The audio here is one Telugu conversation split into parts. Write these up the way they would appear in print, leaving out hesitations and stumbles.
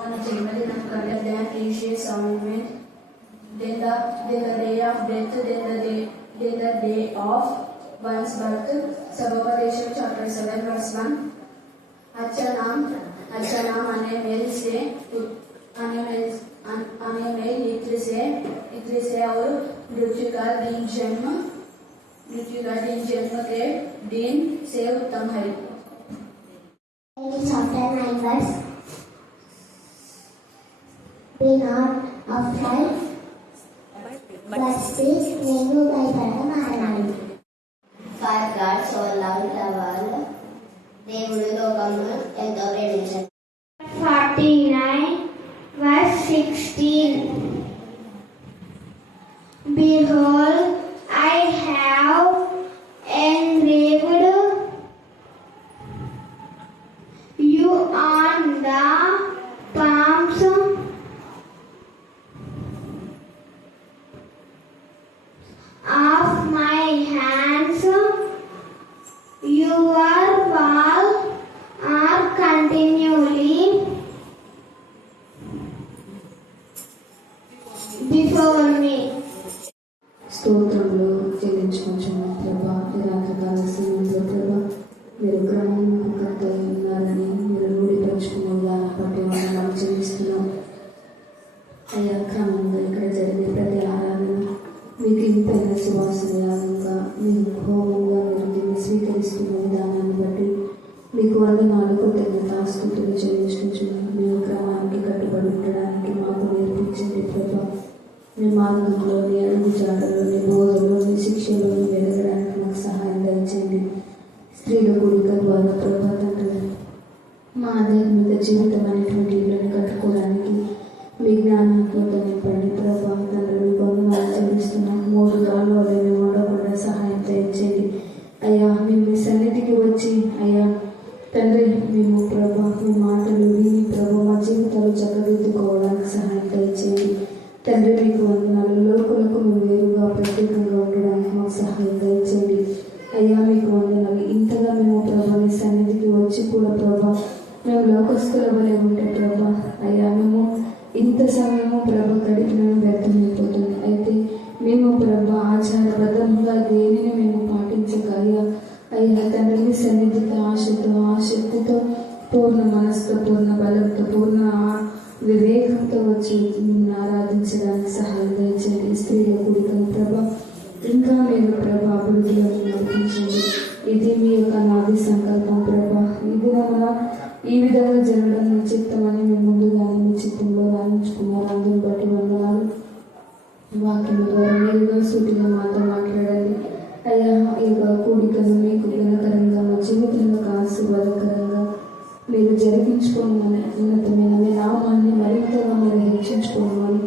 మన జన్మదినం కంటే than precious ointment, then the day of death, then the day of one's birth. Sabbapadesham chapter 7 verse 1. अच्छा नाम अने मेल से और मृत्यु का दिन जन्म के दिन से उत्तम है. Chapter 9 verse. Be not afraid. Verse 6. నేను భయపడమానని. For God so loved the world. దేవుడు లోకమును ఎంతో ప్రేమించాడు. 49 verse 16. Behold, I have engraved you on the palms of my hands. Your wall are continually before me. స్తోత్రంలో చెల్లించుకుంటున్నాం ప్రభా. ఈ రాత్రికాల సమయంలో ప్రభా మీరు గ్రహణకర్త ఉన్నారని మీరు రూఢిపరుచుకున్న విధానం బట్టి మనం చెల్లిస్తున్నాం. అయ్యా, క్రమంగా ఇక్కడ జరిగే ప్రతి ఆరాధన మీకు ఇంపైన సువాసన యాగంగా మీరు హోమంగా మీరు దీన్ని స్వీకరిస్తున్న విధానాన్ని బట్టి మీకు వందనాలు కృతజ్ఞతాస్తుతులు చెల్లించుకుంటున్నాం. మేము క్రమానికి కట్టుబడి ఉండడానికి మాకు నేర్పించండి ప్రభా. మీ మార్గంలోని అడుగు జాడలోని బోధలోని శిక్షలోని వెలగడానికి మాకు సహాయం దయచేయండి. స్త్రీల కూడిక ద్వారా ప్రభా తండ్రి మా ఆధ్యాత్మిక జీవితం అనేటువంటి ఇళ్ళని కట్టుకోవడానికి మీ జ్ఞానంతో నింపండి ప్రభా తండ్రి. మీ వందనాలు చెల్లిస్తున్నాం. 3 రాళ్ళు వల్ల మేము ఉండకుండా సహాయం దయచేయండి అయ్యా. మేము మీ సన్నిధికి వచ్చి అయ్యా తండ్రి మేము ప్రభా మీ మాటలు విని ప్రభా మా జీవితాలు చక్కదిద్దుకోవడానికి సహాయం దయచేయండి తండ్రి. మీకు వందనాలు. లోకులకు మేము వేరుగా ప్రత్యేకంగా ఉండడానికి మాకు సహాయం దయచేయండి అయ్యా. మీకు వందనాలు. ఇంతగా మేము ప్రభా మీ సన్నిధికి వచ్చి కూడా ప్రభా మేము లోకస్తుల వలె ఉంటే ప్రభా అయ్యా మేము ఇంత సమయము ప్రభా గడిపిన వ్యర్థమైపోతుంది. అయితే మేము ప్రభా ఆచారబద్ధంగా దేనిని మేము పాటించక అయ్యా తండ్రి మీ సన్నిధికి ఆసక్తితో పూర్ణ మనసుతో పూర్ణ బలంతో పూర్ణ వివేకంతో వచ్చి నిన్ను ఆరాధించడానికి సహాయం దయచేయండి. స్త్రీల కూడికను ప్రభా ఇంకా మీరు ప్రభా అభివృద్ధిలో నడిపించండి. ఇది మీ యొక్క నాది సంకల్పం ప్రభా. ఇది మన ఈ విధంగా జరగడం మీ చిత్తమని మేము ముందుగానే మీ చిత్తంలో రాయించుకున్నారు. అందుని బట్టి వందనాలు. వాక్యం ద్వారా మీరుగా సూటిగా మాతో మాట్లాడండి అయ్యా. ఈ కూడికను మీకు గుణకరంగా మా జీవితంలో ఆశీర్వాదకరంగా మీరు జరిగించుకోమని ఉన్నతమైన మీ నామాన్ని మరింతగా మీరు హెచ్చించుకోమని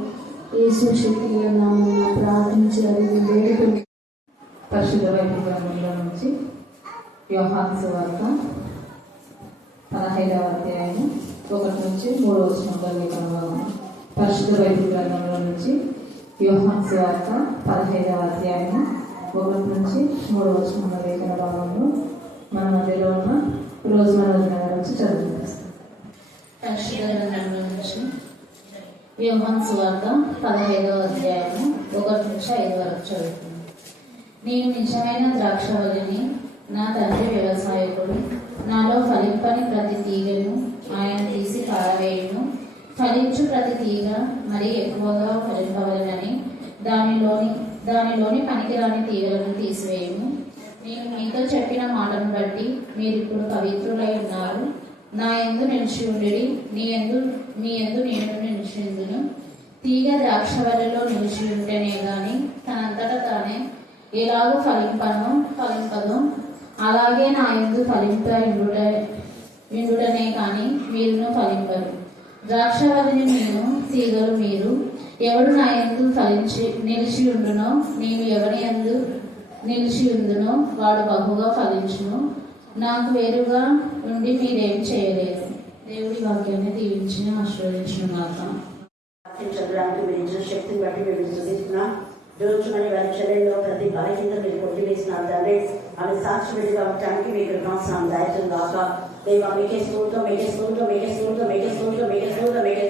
యేసు శక్తిగా నామమున ప్రార్థించి అడిగి వేడుకొని. పరిశుద్ధ బైబిల్ గ్రంథంలో నుంచి యోహాను సువార్త 15వ అధ్యాయం 1 నుంచి 3వ వచనంలో లేఖనం. పరిశుద్ధ బైబిల్ గ్రంథంలో నుంచి యోహాను సువార్త 15వ అధ్యాయం 1 నుంచి 3వ వచనంలో లేఖన భాగంలో మన మధ్యలో ఉన్న రోజు నుంచి చదువుతాం. పరిశుద్ధ గ్రంథంలో నుంచి యోహాను సువార్త 15వ అధ్యాయం 1 నుంచి 5 వరకు చదువుతుంది. నేను నిజమైన ద్రాక్షవల్లిని, నా తండ్రి వ్యవసాయకుడు. నాలో ఫలింపని ప్రతి తీగను ఆయన తీసి పారవేయును. ఫలించు ప్రతి తీగ మరి ఎక్కువగా ఫలింపవలనని దానిలోని పనికిరాని తీగలను తీసివేయును. నేను మీతో చెప్పిన మాటను బట్టి మీరు ఇప్పుడు పవిత్రులై ఉన్నారు. నా యందు నిలిచి ఉండిడి, మీ యందు నేను నిలిచిందును. తీగ ద్రాక్షవల్లిలో నిలిచి ఉంటేనే గాని తనంతట తానే ఎలాగో ఫలింపదో అలాగే నా యందు ఇండుటనే కానీ మీరును ఫలింపరు. ద్రాక్షవల్లిని నేను, తీగలు మీరు. ఎవడు నా యందు నిలిచి ఉండునో, నేను ఎవరి యందు నిలిచి ఉండునో వాడు బహుగా ఫలించును. నాకు వేరుగా ఉండి మీరేం చేయలేరు. దేవుడి వాక్యాన్ని దీవించిన ఆశీర్వదించిన గాక. చదవడానికి మీరు ఇచ్చిన శక్తిని బట్టి మేము స్తుతిస్తున్నాం. జోచుమని వారి శరీరంలో ప్రతి బలహీనత మీరు కొట్టివేసినారు తండ్రి. ఆమె సాక్షిగా ఉండటానికి మీకు కృపాసనం దాయితం గాక. దేవా మీకే స్తోత్రం, మీకే స్తోత్రం, మీకే స్తోత్రం, మీకే స్తోత్రం, మీకే స్తోత్రం, మీకే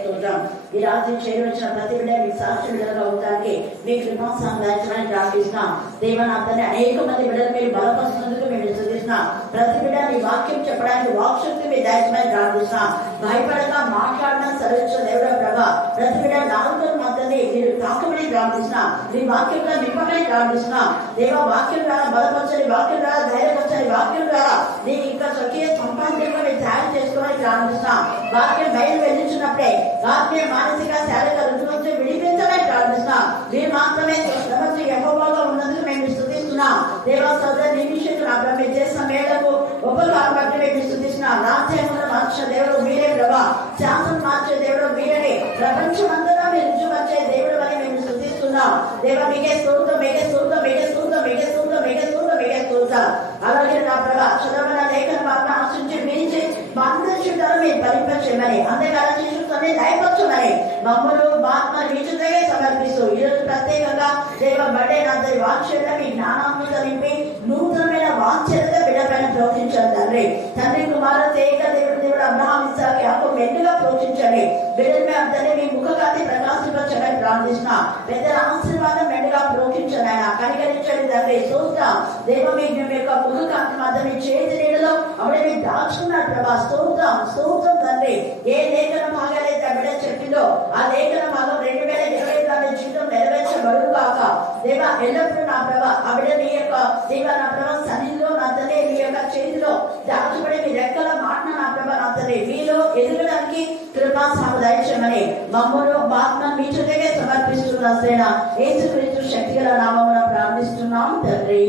ఈ రాత్రి చేరవచ్చిన ప్రతి బిడ్డ మీ సాక్షి బిడ్డలుగా ఉండడానికి మీ కృపాసనం దాచమని ప్రార్థిస్తున్నాం. దేవనాథని అనేక మంది బిడ్డలు మీరు బలపరుస్తున్నందుకు మేము స్తుతిస్తున్నాం. ప్రతి బిడ్డ మీ వాక్యం చెప్పడానికి వాక్శక్తి మీరు దాచమని ప్రార్థిస్తున్నాం. భయపడక మాట్లాడడం సరిచిన దేవుడ ప్రభా ప్రతి బిడ్డ నాలుగు మందిని మీరు తాకమని ప్రార్థిస్తున్నాం. మీ వాక్యంగా నింపమని ప్రార్థిస్తున్నాం. దేవ వాక్యం ద్వారా బలపరచని, వాక్యం ద్వారా ధైర్యపరచని, వాక్యం ద్వారా నీ ఇంకా స్వకీయ సంపాదనగా మీరు తయారు చేసుకోవాలని ప్రార్థిస్తున్నాం. వాక్యం బయలు వెళ్ళించినప్పుడే ఆత్మీయ మానసిక శారీరక రుచి నుంచి విడిపించాలని ప్రార్థిస్తున్నాం. మీరు మాత్రమే సమస్య యెహోవాగా ఉన్నందుకు మేము స్తుతిస్తున్నాం. దేవ సోదర నిమిషకు మీరు చేసిన మేరకు ఉపకారం బట్టి మేము స్తుతిస్తున్నాం. రాజ్యాంగంలో మార్చిన దేవుడు మీరే ప్రభా, శాసనం మార్చే దేవుడు మీరే, ప్రపంచమంతా మీరు రుచిపరిచే దేవుడు అని మేము స్తుతిస్తున్నాం. దేవ మీకే స్తోత్రం, మీకే స్తోత్రం, మీకే స్తోత్రం, మీకే స్తోత్రం, మీకే స్తోత్రం, మీకే స్తోత్రం. అలాగే నా ప్రభా చదవన లేఖన భావన ఆశించి మించి మా అందరి చుట్టాలు మీరు పరిపరచమని, అంతేకాల శిశుత్వాన్ని దయపరచమని మమ్మల్ని ఆత్మ వీచుతగా సమర్పిస్తూ ఈరోజు ప్రత్యేకంగా దేవ బడే అందరి వాక్యత మీ జ్ఞానాన్ని నింపి నూతనమైన వాక్యత బిడ్డపైన ప్రోక్షించాలి తండ్రి. తండ్రి కుమారు తేక దేవుడు దేవుడు అబ్రహాం ఇస్సాకు యాకోబు మెండుగా ప్రోక్షించండి. బిడ్డల అందరినీ మీ ముఖకాంతి ప్రకాశించమని ప్రార్థిస్తున్నా. పెద్దల ఆశీర్వాదం మెండుగా ప్రోక్షించండి. ఆయన కనికరించండి తండ్రి. స్తోత్రం దేవ మీ యొక్క ముఖకాంతి మాత్రం మీ చేతి నీడలో అప్పుడే మీరు దాచుకున్నారు ప్రభా. స్తోత్రం స్తోత్రం తండ్రి. ఏ లేఖన భాగాలైతే బిడ్డ చెప్పిందో ఆ లేఖన భాగం 2025 జీవితం నెరవేర్చబడు కాక దేవ ఎల్లప్పుడూ నా ప్రభా ఆ బిడ్డ మీ యొక్క దేవ నా ప్రభా సన్నిధిలో నా తండ్రి మీ యొక్క చేతిలో దాచుబడి మీ రెక్కల మాట నా ప్రభా నా తండ్రి మీలో ఎదగడానికి కృపా సముదాయించమని మమ్మల్ని ఆత్మ మీ చుట్టగే సమర్పిస్తున్న శ్రేణ యేసుక్రీస్తు శక్తిగల నామమున ప్రార్థిస్తున్నాం తండ్రి.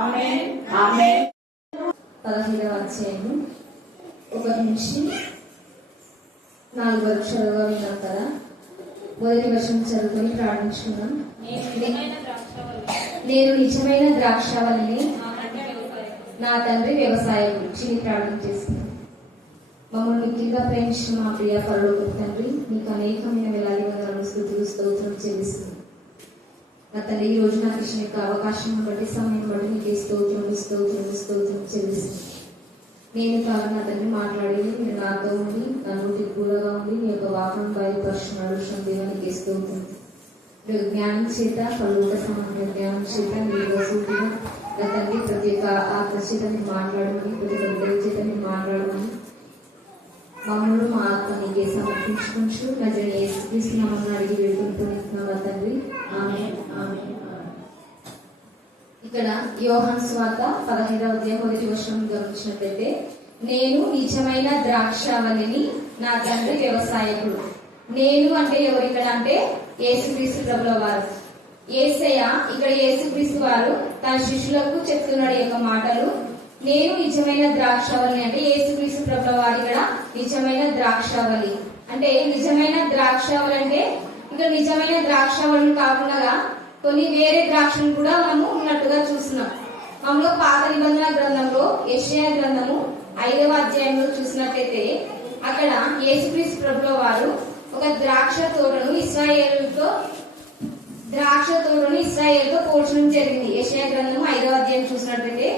ఆమేన్ ఆమేన్. 15వ అధ్యాయము 1 నుంచి 4 వరకు చదవగలిగినాం కదా. మొదటి వర్షం చదువుకొని ప్రారంభించుకున్నాం. నేను నిజమైన ద్రాక్షావళిని, నా తండ్రి వ్యవసాయం గురించి ప్రారంభం చేస్తున్నాను. మమ్మల్ని ముఖ్యంగా ప్రేమించిన మా ప్రియ పరలోకపు తండ్రి, నీకు అనేకమైన వేలాది వందలను స్తుతులు స్తోత్రం చెల్లిస్తున్నాను. నా తండ్రి ఈ రోజు నాకు ఇచ్చిన యొక్క అవకాశం బట్టి సమయం బట్టి నీకు స్తోత్రం స్తోత్రం స్తోత్రం చెల్లిస్తున్నాను. నేను కాదు నా తండ్రి మాట్లాడేది మీరు నాతో ఉండి నా నోటికి కూరగా ఉండి మీ యొక్క వాహనం బయలుపరుచున్నాడు దేవానికి స్తోత్రం. జ్ఞానం చేత పలుక సమాన జ్ఞానం చేత మీరు సూటిగా నా తండ్రి ప్రతి ఒక్క ఆత్మ చేత మీరు మాట్లాడమని, ప్రతి ఒక్క బిడ్డల చేత మీరు మాట్లాడమని మమ్మల్ని మా ఆత్మ నీకే సమర్పించుకుంటూ నజరేయుడైన యేసుక్రీస్తు నామమున అడిగి వేడుకుంటున్నాం నా తండ్రి. ఆమేన్ ఆమేన్. ఇక్కడ యోహాను సువార్త 15వ అధ్యాయం 1వ వచనం గమనించినట్లయితే, నేను నిజమైన ద్రాక్షావళిని, నా తండ్రి వ్యవసాయకుడు. నేను అంటే ఎవరు ఇక్కడ అంటే యేసుక్రీస్తు ప్రభుల వారు. యేసయ్య ఇక్కడ యేసుక్రీస్తు వారు తన శిష్యులకు చెప్తున్నాడు ఈ యొక్క మాటలు. నేను నిజమైన ద్రాక్షావళి అంటే యేసుక్రీస్తు ప్రభుల వారు ఇక్కడ నిజమైన ద్రాక్షావళి. అంటే నిజమైన ద్రాక్షావళి అంటే ఇక్కడ నిజమైన ద్రాక్షావళిని కాకుండా కొన్ని వేరే ద్రాక్షను కూడా మనము ఉన్నట్టుగా చూస్తున్నాం. మనలో పాత నిబంధన గ్రంథంలో యెషయా గ్రంథము 5వ అధ్యాయంలో చూసినట్లయితే అక్కడ యేసుక్రీస్తు ప్రభుల వారు ఒక ద్రాక్ష తోటను ఇశ్రాయేలుతో పోల్చడం జరిగింది. యెషయా గ్రంథం 5వ అధ్యాయం చూసినట్లయితే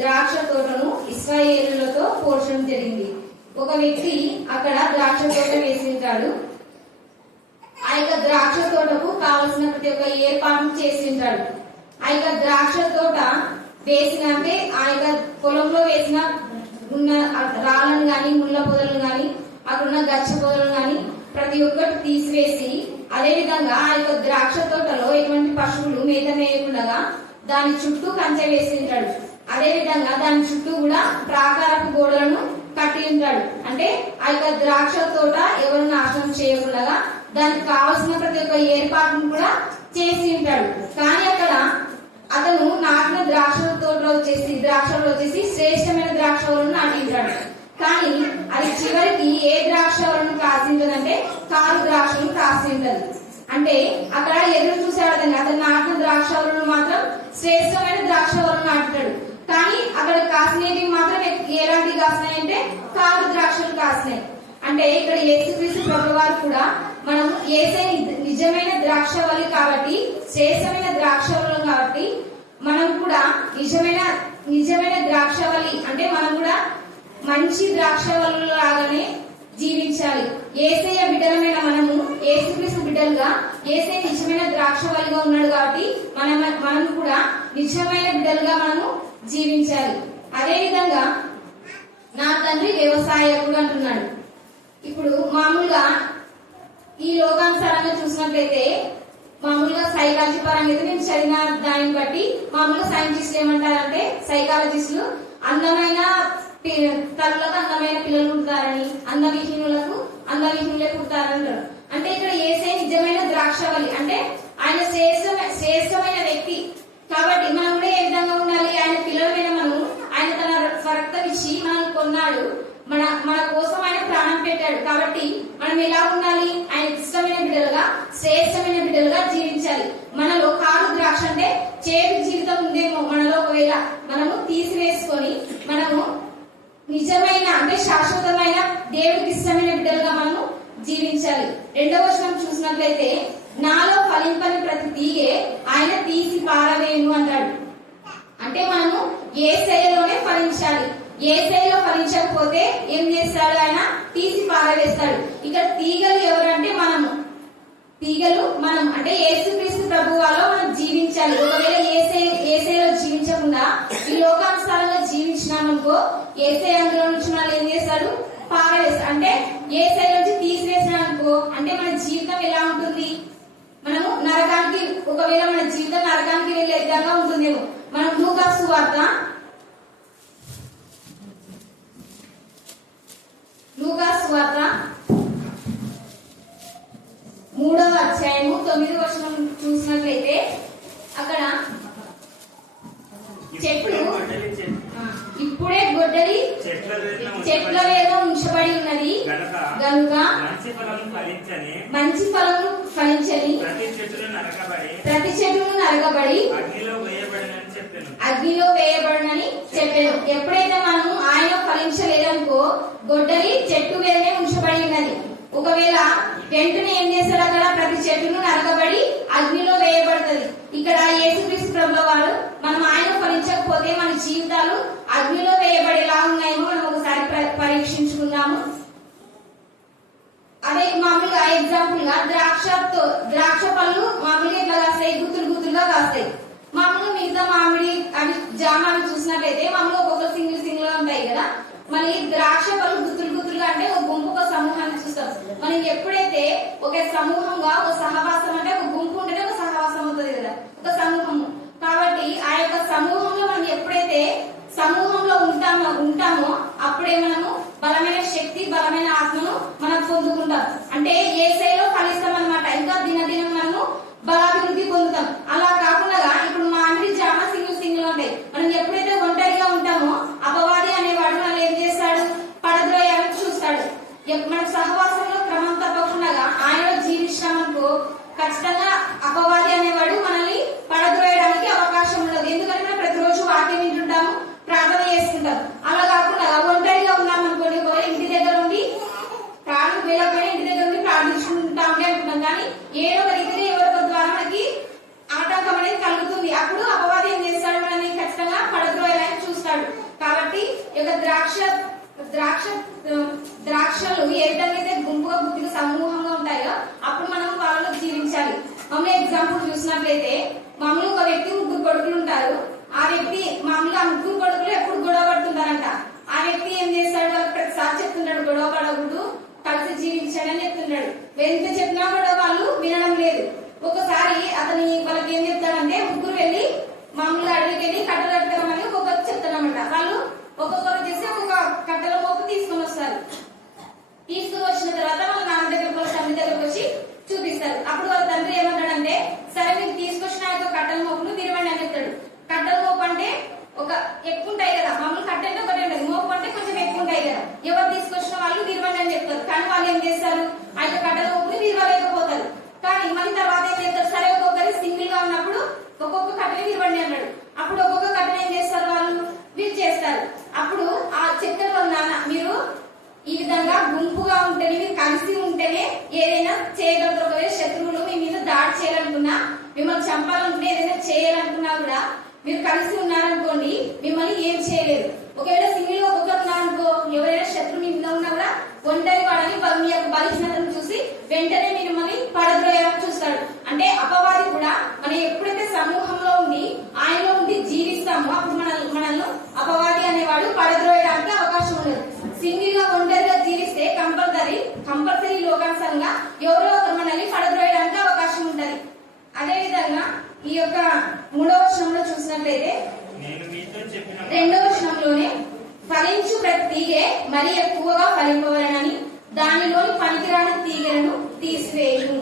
ద్రాక్ష తోటను ఇశ్రాయేలులతో పోల్చడం జరిగింది. ఒక వ్యక్తి అక్కడ ద్రాక్ష తోట వేసింటాడు. ఆ యొక్క ద్రాక్ష తోటకు కావలసిన ప్రతి ఒక్క ఏర్పాటు చేసి ఉంటాడు. ఆ యొక్క ద్రాక్ష తోట వేసిన అంటే ఆ యొక్క పొలంలో వేసిన ఉన్న రాళ్ళను గాని, ముళ్ళ పొదలను గాని, అక్కడ ఉన్న గచ్చ పొదలను గాని ప్రతి ఒక్కటి తీసివేసి, అదే విధంగా ఆ యొక్క ద్రాక్ష తోటలో ఎటువంటి పశువులు మేత మేయకుండా దాని చుట్టూ కంచె వేసి ఉంటాడు. అదే విధంగా దాని చుట్టూ కూడా ప్రాకారపు గోడలను కట్టి ఉంటాడు. అంటే ఆ యొక్క ద్రాక్ష తోట ఎవరు నాశనం చేయకుండా దానికి కావలసిన ప్రతి ఒక్క ఏర్పాటును కూడా చేసి ఉంటాడు. కానీ అక్కడ అతను నాటిన ద్రాక్షలో వచ్చేసి శ్రేష్టమైన ద్రాక్షలను నాటింటాడు. కానీ అది చివరికి ఏ ద్రాక్షలను కాసింటదంటే కారు ద్రాక్షను కాసింటది. అంటే అక్కడ ఎదురు చూసేవాడు అతను నాటిన ద్రాక్షలను మాత్రం శ్రేష్టమైన ద్రాక్షలను నాటుతాడు. కానీ అక్కడ కాసినవి మాత్రం ఎలాంటి కాసినాయంటే కారు ద్రాక్షలు కాసినాయి. అంటే ఇక్కడ యేసుక్రీస్తు ప్రభువు వారు కూడా మనం యేసయ్య నిజమైన ద్రాక్షవల్లి కాబట్టి, శ్రేష్టమైన ద్రాక్షవల్లి కాబట్టి మనం కూడా నిజమైన ద్రాక్షవల్లి అంటే మనం కూడా మంచి ద్రాక్షవల్లి లాగానే జీవించాలి. యేసయ్య బిడ్డలమైన మనము యేసుక్రీస్తు బిడ్డలుగా యేసే నిజమైన ద్రాక్షవల్లిగా ఉన్నాడు కాబట్టి మనం కూడా నిజమైన బిడ్డలుగా మనము జీవించాలి. అదే విధంగా నా తండ్రి వ్యవసాయకుడు అంటున్నాడు. ఇప్పుడు మామూలుగా ఈ లోకానుసారంగా చూసినట్లయితే మామూలుగా సైకాలజీ పరంగా అయితే నేను చదివిన దాన్ని బట్టి మామూలుగా సైంటిస్టులు ఏమంటారంటే సైకాలజిస్టులు అందమైన తల్లులకు అందమైన పిల్లలు పుడతారని, అందవిహీనులకు అందవిహీనులే పుడతారంటారు. అంటే ఇక్కడ యేసే నిజమైన ద్రాక్షవల్లి అంటే ఆయన శ్రేష్టమైన వ్యక్తి కాబట్టి మనం కూడా ఏ విధంగా ఉండాలి? ఆయన పిల్లలమైన మనం ఆయన తన రక్తం ఇచ్చి మనం కొన్నాడు, మన కోసం ఆయన ప్రాణం పెట్టాడు కాబట్టి మనం ఎలా ఉండాలి? ఆయన ఇష్టమైన బిడ్డలుగా శ్రేష్టమైన బిడ్డలుగా జీవించాలి. మనలో కారు ద్రాక్ష అంటే చేదు జీవితం ఉందేమో మనలో, ఒకవేళ మనము తీసివేసుకొని మనము నిజమైన అంటే శాశ్వతమైన దేవుడికి ఇష్టమైన బిడ్డలుగా మనము జీవించాలి. 2వ వచనం చూసినట్లయితే నాలో ఫలింపని ప్రతి తీగే ఆయన తీసి పారవేయును అంటాడు. అంటే మనము యేసయ్యలోనే ఫలించాలి. యేసయ్యలో ఫలించకపోతే ఏం చేస్తాడు? ఆయన తీసి పారవేస్తాడు. ఇక్కడ తీగలు ఎవరంటే మనము, తీగలు మనం అంటే యేసుక్రీస్తు ప్రభువాలో మనం జీవించాలి. ఒకవేళ యేసయ్యలో జీవించకుండా ఈ లోకానుసారంగా జీవించినామనుకో యేసయ్య అందులో నుంచి మనం ఏం చేస్తాడు? పారవేస్తాడు. అంటే యేసయ్య నుంచి తీసివేసినామనుకో అంటే మన జీవితం ఎలా ఉంటుంది? మనము నరకానికి, ఒకవేళ మన జీవితం నరకానికి వెళ్ళే విధంగా ఉంటుందేమో. మనం లూకా సువార్త 3వ అధ్యాయము 9వ వచనం చూసినట్లయితే అక్కడ చెట్లు ఇప్పుడే గొడ్డలి చెట్ల మీద ఉంచబడి ఉన్నది గనుక మంచి ఫలము ఫలించని ప్రతి చెట్టును నరకబడి అగ్నిలో వేయబడనని చెప్పాను. ఎప్పుడైతే మనము ఆయన ఫలించలేదనుకో గొడ్డలి చెట్టు మీదనే ఉంచబడి ఉన్నది. ఒకవేళ వెంటనే ఏం చేశారు? అక్కడ ప్రతి చెట్టును నరకబడి అగ్నిలో వేయబడుతుంది. ఇక్కడ యేసుక్రీస్తు ప్రభువు వారు మనం ఆయన ఫలించకపోతే మన జీవితాలు అగ్నిలో వేయబడేలా ఉన్నాయేమో మనం ఒకసారి పరీక్షించుకుందాము. అదే మామూలుగా ఎగ్జాంపుల్ గా ద్రాక్ష పళ్ళు మామూలుగా ఇట్లా కాస్తాయి, గుత్తులుగా కాస్తాయి. మామూలుగా మిగతా మామిడి అవి జామ అవి చూసినట్లయితే మామూలుగా ఒక్కొక్క సింగిల్ గా ఉంటాయి కదా. మళ్ళీ ద్రాక్ష పళ్ళు గుత్తులుగా అంటే ఒక గుంపు ఒక సమూహాన్ని చూస్తాం. మనం ఎప్పుడైతే ఒక సమూహంగా ఒక సహవాసం అంటే ఒక గుంపు ఉంటేనే ఒక సహవాసం అవుతుంది కదా, ఒక సమూహము. కాబట్టి ఆ యొక్క సమూహంలో మనం ఎప్పుడైతే సమూహంలో ఉంటామో అప్పుడే మనము బలమైన శక్తి, బలమైన ఆత్మను మనం పొందుకుంటాం. అంటే యేసయ్యలో ఫలిస్తాం అన్నమాట. ఇంకా దినదినం మనము బలాభివృద్ధి పొందుతాం. అలా కాకుండా ఇప్పుడు మామిడి జామ సింగిల్ ఉంటాయి. మనం ఎప్పుడైతే ఒంటరిగా ఉంటామో అపవాది అనేవాడు మనం ఏం చేస్తాడు? పడద్రోయాలని చూస్తాడు. మన సహవాసంలో క్రమం తప్పకుండా ఆయనలో జీవించామనుకో ఖచ్చితంగా అపవాది అనేవాడు మనల్ని పడద్రోయడానికి అవకాశం ఉండదు. ఎందుకంటే మనం ప్రతిరోజు వాక్యం వింటుంటాము, ప్రార్థన చేసుకుంటాం. అలా కాకుండా ఒంటరిగా ఉన్నామనుకోండి, ఒకవేళ ఇంటి దగ్గర ఉండి ప్రార్థన వేళపైన ఇంటి దగ్గర ఉండి ప్రార్థించుకుంటామే అనుకుంటాం, కానీ ఏదో ఒక రీతిగా ఎవరి ద్వారా మనకి ఆటంకం అనేది కలుగుతుంది. అప్పుడు అపవాది ఏం చేస్తాడు? మనల్ని ఖచ్చితంగా పడద్రోయాలని చూస్తాడు. కాబట్టి ఈ యొక్క ద్రాక్షలు ఏ విధంగా అయితే గుంపుగా సమూహంగా ఉంటాయో అప్పుడు మనం వాళ్ళలో జీవించాలి. మామూలు ఎగ్జాంపుల్ చూసినట్లయితే మామూలు ఒక వ్యక్తి 3 కొడుకులు ఉంటారు. ఆ వ్యక్తి మామూలుగా 3 కొడుకులు ఎప్పుడు గొడవ పడుతుంటారంట. ఆ వ్యక్తి ఏం చేస్తాడు? వాళ్ళకి ప్రతిసారి చెప్తుంటాడు గొడవ పడకూడదు, కలిసి జీవించాలి అని చెప్తున్నాడు. ఎంత చెప్పినా కూడా వాళ్ళు వినడం లేదు. ఒకసారి వాళ్ళకి ఏం చెప్తాడంటే 3 వెళ్ళి మామూలుగా అడవికి వెళ్ళి కట్టలు కట్టమని ఒక్కొక్కరు చెప్తాడనమాట. వాళ్ళు ఒక్కొక్కరు చేసి ఒక్కొక్క కట్టెల మోపు తీసుకొని వస్తారు. తీసుకుని వచ్చిన తర్వాత వాళ్ళ నాన్న దగ్గరకు తండ్రి దగ్గరకు వచ్చి చూపిస్తారు. అప్పుడు వాళ్ళ తండ్రి ఏమంటాడంటే, సరే మీరు తీసుకొచ్చిన కట్టెల మోపును విరవండి అని చెప్తాడు. కట్టెల మోపు అంటే ఒక ఎక్కువ ఉంటాయి కదా, మామూలు కట్టెలు ఒకటి ఉంటుంది, మోపు అంటే కొంచెం ఎక్కువ ఉంటాయి కదా. ఎవరు తీసుకొచ్చిన వాళ్ళు విరవండి అని చెప్తారు. కానీ వాళ్ళు ఏం చేస్తారు? ఆ యొక్క కట్టెల మోపుని విరవలేకపోతారు. కానీ మళ్ళీ తర్వాత ఏం చేస్తారు? సరే ఒక్కొక్కరి సింగిల్ గా ఉన్నప్పుడు ఒక్కొక్క కట్టెని విరవండి అన్నాడు. అప్పుడు ఒక్కొక్క కట్టెని ఏం చేస్తారు? వాళ్ళు చేస్తారు. అప్పుడు ఆ చెప్తారు, నాన్న మీరు ఈ విధంగా గుంపుగా ఉంటేనే, మీరు కలిసి ఉంటేనే ఏదైనా చేయగలుగుతారు. ఒకవేళ శత్రువులు మీ మీద దాడి చేయాలనుకున్నా, మిమ్మల్ని చంపాలనుకుంటే, ఏదైనా చేయాలనుకున్నా కూడా మీరు కలిసి ఉన్నారనుకోండి మిమ్మల్ని ఏం చేయలేదు. ఒకవేళ సింగిల్ గా ఒక్కొక్కరు ఉన్నారనుకో, ఎవరైనా శత్రువు మీ మీద ఉన్నా కూడా ఒంటరి వాడని మీ యొక్క బలహీనతను చూసి వెంటనే మిమ్మల్ని అంటే అపవాది కూడా మనం ఎప్పుడైతే సమూహంలో ఉండి ఆయనలో ఉండి జీవిస్తామో అప్పుడు మనల్ని అపవాది అనేవాడు పడద్రోయడానికి అవకాశం ఉండదు. సింగిల్ గా ఒంటరిగా జీవిస్తే కంపల్సరీ లోకానుసారంగా ఎవరో ఒకరు మనల్ని పడద్రోయడానికి అవకాశం ఉంటది. అదే విధంగా ఈ యొక్క 3వ వచనంలో చూసినట్లయితే 2వ వచనంలోనే ఫలించు ప్రతి తీగె మరి ఎక్కువగా ఫలింపవలనని దానిలోని పనికిరాని తీగలను తీసివేయు.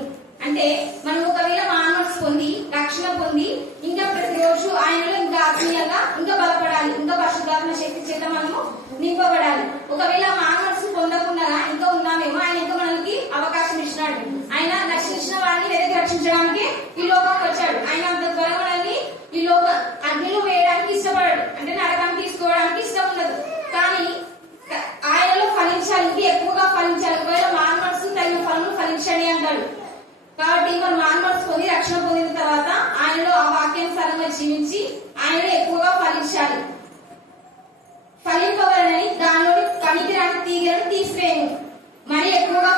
అంటే మనం ఒకవేళ మానవస్ పొంది రక్షణ పొంది ఇంకా ప్రతిరోజు ఆయనలో ఇంకా ఆత్మీయంగా ఇంకా బలపడాలి, ఇంకా పరిశుద్ధాత్మ శక్తి చేత మనము నింపబడాలి. ఒకవేళ మానవస్ పొందకుండా ఇంకా ఉన్నామేమో, ఆయన ఇంకా మనకి అవకాశం ఇచ్చినాడు. ఆయన రక్షించిన వారిని వెనక్కి రక్షించడానికి ఈ లోకానికి వచ్చాడు. ఆయన అంత త్వరగా మనల్ని ఈ లోక అగ్నిలో వేయడానికి ఇష్టపడాడు, అంటే నరకానికి తీసుకోవడానికి ఇష్టం ఉండదు. కానీ ఆయనలో ఫలించాలి, ఇంకా ఎక్కువగా ఫలించాలి. ఒకవేళ మానవస్ తగిన ఫలను ఫలించండి అంటాడు. కాబట్టి మనం మానవస్ పొంది రక్షణ పొందిన తర్వాత ఆయనలో ఆ వాక్యానుసారంగా జీవించి ఆయనలో ఎక్కువగా ఫలించాలి. ఫలింపవలనని దానిలోని పనికిరాని తీగలను తీసివేయను. మరి ఎక్కువగా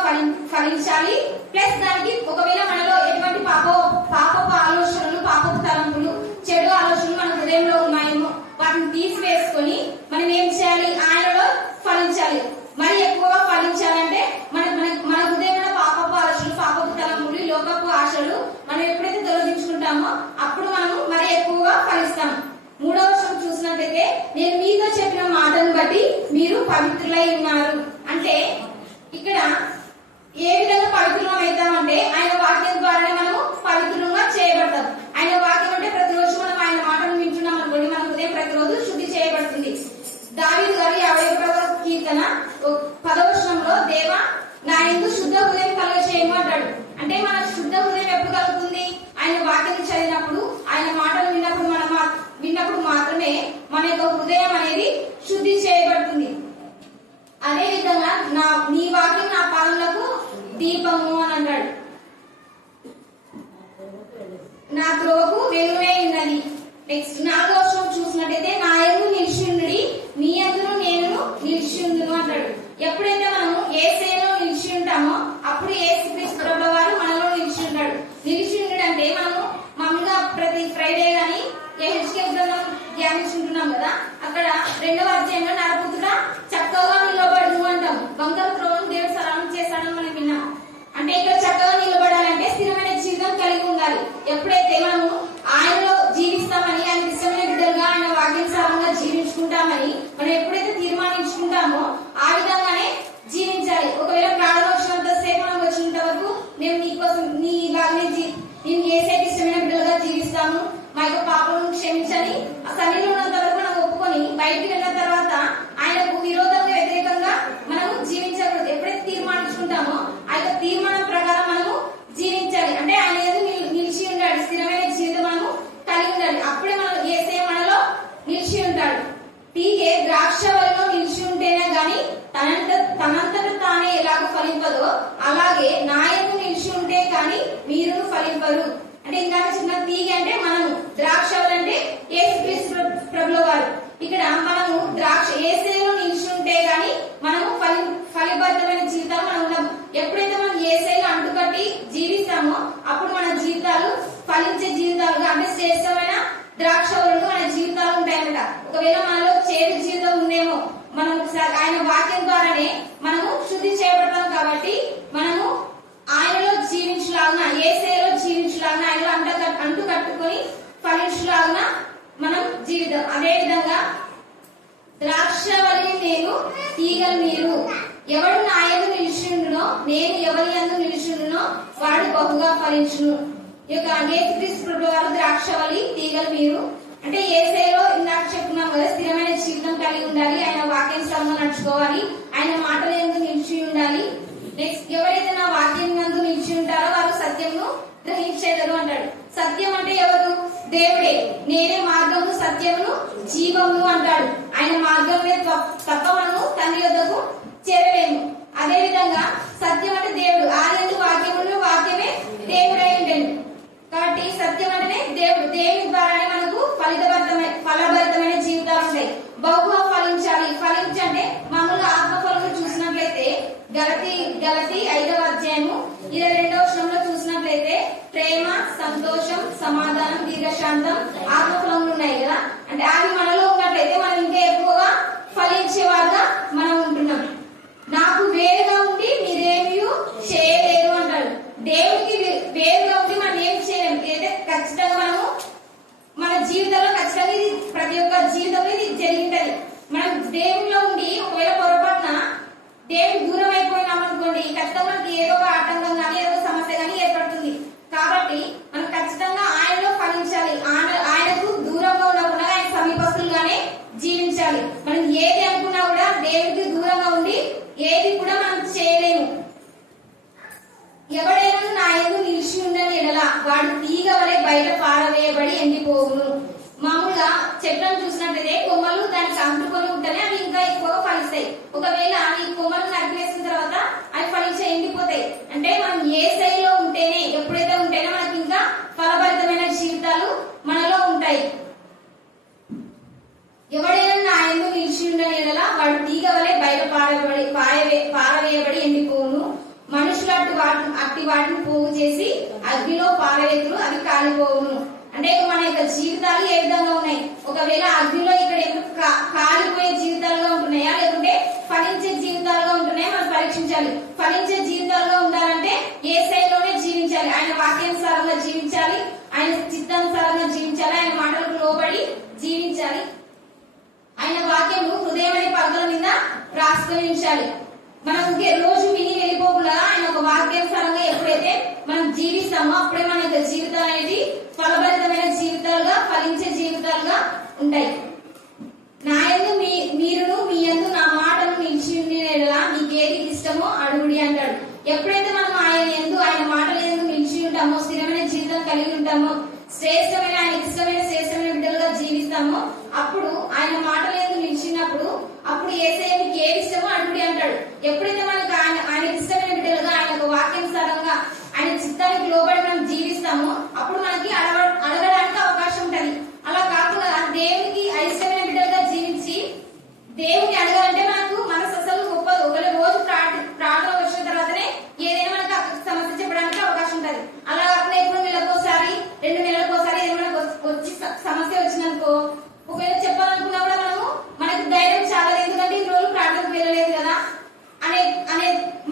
ఫలించాలి. ప్లస్ దానికి ఒకవేళ మనలో ఎటువంటి పాపపు ఆలోచనలు, పాపపు తలంపులు, చెడు ఆలోచనలు మన హృదయంలో ఉన్నాయేమో వాటిని తీసివేసుకొని మనం ఏం చేయాలి? ఆయనలో ఫలించాలి. మరి ఎక్కువగా ఫలించాలంటే మన హృదయంలో పాపపు ఆలోచనలు, పాపపు తలంపులు, లోకపు ఆశలు మనం ఎప్పుడైతే తొలగించుకుంటామో అప్పుడు మనము మరి ఎక్కువగా ఫలిస్తాం. 3వ వచనం చూసినట్లయితే నేను మీతో చెప్పిన మాటను బట్టి మీరు పవిత్రులై ఉన్నారు. అంటే ఇక్కడ ఏ విధంగా పవిత్రులం అవుతామంటే ఆయన వాక్యం ద్వారానే మనము పవిత్రంగా చేయబడతాం. ఆయన వాక్యం అంటే ప్రతిరోజు మనం ఆయన మాటను వింటున్నాం అనుకోండి, మన హృదయం ప్రతిరోజు శుద్ధి చేయబడుతుంది. దావీదు గారు 51వ కీర్తన 10వ వచనంలో దేవా నా యందు శుద్ధ హృదయం కలుగజేయము అంటాడు. అంటే మన శుద్ధ హృదయం ఎప్పుడు కలుగుతుంది? ఆయన వాక్యాన్ని చదివినప్పుడు, ఆయన మాటలు విన్నప్పుడు మాత్రమే మన యొక్క హృదయం అనేది శుద్ధి చేయబడుతుంది. అదే విధంగా నీ వాక్యం నా పాదములకు దీపము అని అంటాడు, నా త్రోవకు వెలుగునే ఉన్నది. నెక్స్ట్ 4వ వచనం చూసినట్టయితే నా యందు నిలిచియుండుడి, నీ యందును నేను నిలిచియుందును అంటాడు. ఎప్పుడైతే మనము యేసయ్యలో నిలిచి ఉంటామో అప్పుడు యేసుక్రీస్తు ప్రభువు వారు మనలో నిలిచి ఉంటాడు. నిలిచి ఉండడం అంటే మనము మామూలుగా ప్రతి ఫ్రైడే గానీ హెచ్కేఎల్ గ్రంథం ధ్యానించుకుంటున్నాం కదా, అక్కడ 2వ అధ్యాయంలో నరపుత్రుడా చక్కగా నిలబడు అంటాం. వంకర త్రోవను దేవుడు సరళం చేశాడని మనం విన్నాం. అంటే ఇక్కడ చక్కగా నిలబడాలంటే స్థిరమైన జీవితం కలిగి ఉండాలి. ఎప్పుడైతే మనము ఆయనలో జీవిస్తామని, ఆయన ఇష్టమైన బిడ్డలుగా ఆయన వాక్యానుసారంగా జీవించుకుంటామని మనం ఎప్పుడైతే తీర్మానించుకుంటామో ఆ విధంగానే జీవించాలి. ఒకవేళ ప్రార్థన వచ్చినంత సేపు మనం వచ్చినంత వరకు మేము నీకోసం నీలాగానే నేను యేసయ్యకి ఇష్టమైన బిడ్డలుగా జీవిస్తాము, మా యొక్క పాపలను క్షమించని ఆ సన్నిధిలో ఉన్నంత వరకు మనం ఒప్పుకొని బయటికి వెళ్ళిన తర్వాత ఆయనకు విరోధంగా వ్యతిరేకంగా మనము జీవించకూడదు. ఎప్పుడైతే తీర్మానించుకుంటామో ఆ యొక్క తీర్మానం ప్రకారం మనము జీవించాలి. అంటే ఆయన ఏదో నిలిచి ఉన్నాడు, స్థిరమైన జీవితం మనము కలిగి ఉండాలి. అప్పుడే మనం యేసయ్య మనలో నిలిచి ఉంటాడు. తీగే ద్రాక్ష వలలో నిలిచి ఉంటేనే గాని తనంతట తానే ఎలాగో ఫలింపదో అలాగే నా యందు నిలిచి ఉంటే కానీ మీరును ఫలింపరు. అంటే ఇందాక చిన్న తీగ అంటే మనము, ద్రాక్ష అంటే యేసుక్రీస్తు ప్రభువు వారు. ఇక్కడ మనము ద్రాక్ష యేసయ్యలో నిలిచి ఉంటే గాని మనము ఫలిబద్ధమైన జీవితాలు మనం ఉన్నాం. ఎప్పుడైతే మనం యేసయ్యలో అంటుకట్టి జీవిస్తామో అప్పుడు మన జీవితాలు ఫలించే జీవితాలుగా, అంటే శ్రేష్టమైన ద్రాక్షవలను మన జీవితాలు ఉంటాయన్నమాట. ఒకవేళ మనలో చేదు జీవితం ఉందేమో, మనం ఆయన వాక్యం ద్వారానే మనము శుద్ధి చేయబడతాం. కాబట్టి మనము ఆయనలో జీవించలాగున, యేసయ్యలో జీవించలాగున, ఆయనలో అంటు కట్టుకొని ఫలించలాగున మనం జీవితం. అదే విధంగా ద్రాక్షవల్లి నేను, తీగలు మీరు. ఎవడు నా యందు నిలిచిండునో నేను ఎవరి యందు నిలిచిండునో వాడు బహుగా ఫలించును. ఈ యొక్క యేసుక్రీస్తు ప్రభువు వారు ద్రాక్షవల్లి, తీగలు మీరు. అంటే యేసయ్యలో ఇందాక చెప్పుకున్నాం కదా, స్థిరమైన జీవితం కలిగి ఉండాలి, ఆయన వాక్యానుసారంగా నడుచుకోవాలి, ఆయన మాటల యందు నిలిచి ఉండాలి. నెక్స్ట్ ఎవరైతే నా వాక్యం యందు నిలిచి ఉంటారో వారు సత్యమును గ్రహించేదరు అంటాడు. సత్యం అంటే ఎవరు? దేవుడే. నేనే మార్గము, సత్యమును, జీవము అంటాడు. ఆయన మార్గమే తప్ప మనము తండ్రి యొద్దకు చేరలేము. అదే విధంగా సత్యం అంటే దేవుడు. ఆది వాక్యములు, వాక్యమే దేవుడై ఉండేను. కాబట్టి సత్యం అంటేనే దేవుడు. దేవుని ద్వారానే మనకు ఫలభరితమైన జీవితాలు ఉంటాయి. బహుగా ఫలించాలి. ఫలించంటే మామూలుగా ఆత్మఫలము చూసినట్లయితే గలతీ 5వ అధ్యాయము 22వ వచనంలో చూసినట్లయితే ప్రేమ, సమాధానం, దీర్ఘశాంతం, ఆత్మఫలములు ఉన్నాయి కదా. అంటే అవి మనలో ఉన్నట్లయితే మనం ఇంకా ఎక్కువగా ఫలించేవారుగా మనం ఉంటున్నాం. నాకు వేరుగా ఉండి మీరేమీ చేయలేరు అంటాడు. దేవునికి వేరుగా ఉండి మనం ఏం చేయలేము. అయితే ఖచ్చితంగా మనము మన జీవితంలో ఖచ్చితంగా ఇది ప్రతి ఒక్క జీవితంలో ఇది జరిగింటది. మనం దేవుల్లో ఉండి ఒకవేళ పొరపాటున దేవుడు దూరం అయిపోయినామనుకోండి, ఖచ్చితంగా మనకి ఏదో ఒక ఆటంకం కానీ ఏదో సమస్య కానీ ఏర్పడుతుంది. కాబట్టి మనం ఖచ్చితంగా ఆయనలో ఫలించాలి. ఆయనకు దూరంగా ఉండకుండా ఆయన సమీపస్తులుగానే జీవించాలి. మనం ఏది అనుకున్నా కూడా దేవుడికి దూరంగా ఉండి ఏది కూడా మనం చేయలేము. ఎవడైనా నా యందు నిలిచి ఉండని ఎడల వాడు తీగ వలె బయట పారవేయబడి ఎండిపోవును. మామూలుగా చెట్లను చూసినట్లయితే కొమ్మలు దానికి అంటుకొని ఉంటేనే అవి ఇంకా ఎక్కువగా ఫలిస్తాయి. ఒకవేళ అవి కొమ్మలు నరికివేసిన తర్వాత అవి ఫలించి ఎండిపోతాయి. అంటే మనం ఏ స్థాయిలో ఉంటేనే ఎప్పుడైతే ఉంటేనే మనకి ఇంకా ఫలభరితమైన జీవితాలు మనలో ఉంటాయి. ఎవడైనా నా యందు నిలిచి ఉండని ఎడల వాడు తీగ వలె బయట పారవేయబడి ఎండిపోవును. మనుషులు అట్టి వాటిని పోగు చేసి అగ్నిలో పారవేతులు, అవి కాలిపోవును. అంటే మన యొక్క జీవితాలు ఏ విధంగా ఉన్నాయి? ఒకవేళ అగ్నిలో ఇక్కడ కాలిపోయే జీవితాలుగా ఉంటున్నాయా లేకుంటే ఫలించే జీవితాలుగా ఉంటున్నాయా మనం పరీక్షించాలి. ఫలించే జీవితాలుగా ఉండాలంటే ఏ స్థాయిలోనే జీవించాలి. ఆయన వాక్యానుసారంగా జీవించాలి, ఆయన చిత్తానుసారంగా జీవించాలి, ఆయన మాటలకు లోబడి జీవించాలి. ఆయన వాక్యము హృదయం అనే పలకల మీద రాసుకొని ఉంచాలి. మనం రోజు విని వెళ్ళిపోకుండా ఆయన ఒక వాక్యానుసారంగా ఎప్పుడైతే మనం జీవిస్తామో అప్పుడే మన యొక్క జీవితాలు అనేది ఫలభరితమైన జీవితాలుగా, ఫలించే జీవితాలుగా ఉంటాయి. నా యందు మీరును మీ యందు నా మాటను నిలిచి ఉండేలా మీకేది ఇష్టమో అడుగుడి అంటాడు. ఎప్పుడైతే మనం ఆయన యందు, ఆయన మాటల యందు నిలిచి ఉంటామో, స్థిరమైన జీవితం కలిగి ఉంటామో, శ్రేష్టమైన ఆయనకి ఇష్టమైన శ్రేష్టమైన బిడ్డలుగా జీవిస్తామో, అప్పుడు ఆయన మాటల యందు నిలిచినప్పుడు అప్పుడు యేసయ్య మీకు ఏది ఇష్టమో అడుగుడి అంటాడు. ఎప్పుడైతే మనకు ఆయనకి ఇష్టమైన బిడ్డలుగా, ఆయన వాక్యానుసారంగా, ఆయన చిత్తానికి లోబడి మనం జీవిస్తామో అప్పుడు మనకి అడగడానికి అవకాశం ఉంటది. అలా కాకుండా దేవునికి అయిష్టమైన బిడ్డలుగా జీవించి దేవుని అడగాలంటే మనకు మనసు అసలు గొప్పదు. ఒకవేళ రోజు ప్రార్థన వచ్చిన తర్వాతనే ఏదైనా మనకు సమస్య చెప్పడానికి అవకాశం ఉంటది. అలా కాకుండా ఎప్పుడు నెలకోసారి 2 నెలలకోసారి ఏదైనా వచ్చి సమస్య వచ్చినందుకో ఒకవేళ చెప్పాలనుకున్నా కూడా మనకు ధైర్యం చాలా, ఎందుకంటే ఈ రోజు ప్రార్థనకు వెళ్ళలేదు కదా అనే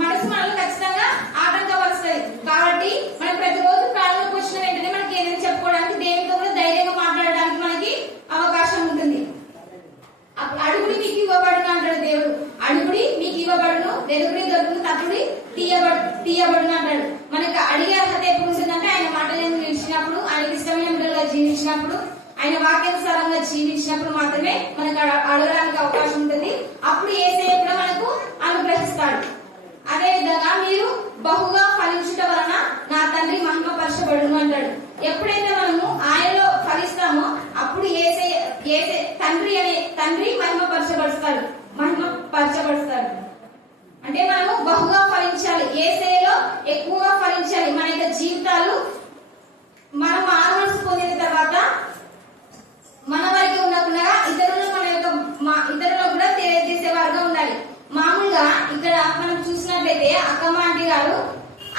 మనసు మనల్ని ఖచ్చితంగా ఆటంకపరుస్తుంది. కాబట్టి మనం ప్రతిరోజు ప్రార్థనకు వచ్చిన వెంటనే మనకి ఏదైనా చెప్పుకోవడానికి, దేవునితో కూడా ధైర్యంగా మాట్లాడడానికి మనకి అవకాశం ఉంటుంది. అడుగుడి మీకు ఇవ్వబడును అంటాడు దేవుడు. అడుగుడి మీకు ఇవ్వబడును, వెదుగుడి దొరుకును, తప్పుడి తీయబడును అంటాడు. మనకు అడిగే అర్హత ఎప్పుడు ఉంటుందంటే ఆయన మాటలను నిలిచినప్పుడు, ఆయనకి ఇష్టమైన బిడ్డలుగా జీవించినప్పుడు, ఆయన వాక్యానుసారంగా జీవించినప్పుడు మాత్రమే మనకు అడగడానికి అవకాశం ఉంటుంది. అప్పుడు యేసయ్య కూడా మనకు అనుగ్రహిస్తాడు. అదే విధంగా మీరు బహుగా ఫలించుట వలన నా తండ్రి మహిమపరచబడును అంటాడు. ఎప్పుడైతే మనము ఆయనలో ఫలిస్తామో అప్పుడు తండ్రి మహిమపరచబడతాడు. అంటే మనము బహుగా ఫలించాలి, యేసయ్యలో ఎక్కువగా ఫలించాలి. మన యొక్క జీవితాలు మనం మానవలసి పొందిన తర్వాత మన వరకు ఉండకుండా ఇతరులకు కూడా తెలియజేసేవారుగా ఉండాలి. మామూలుగా ఇక్కడ మనం చూసినట్లయితే అక్కమ్మ ఆంటీ గారు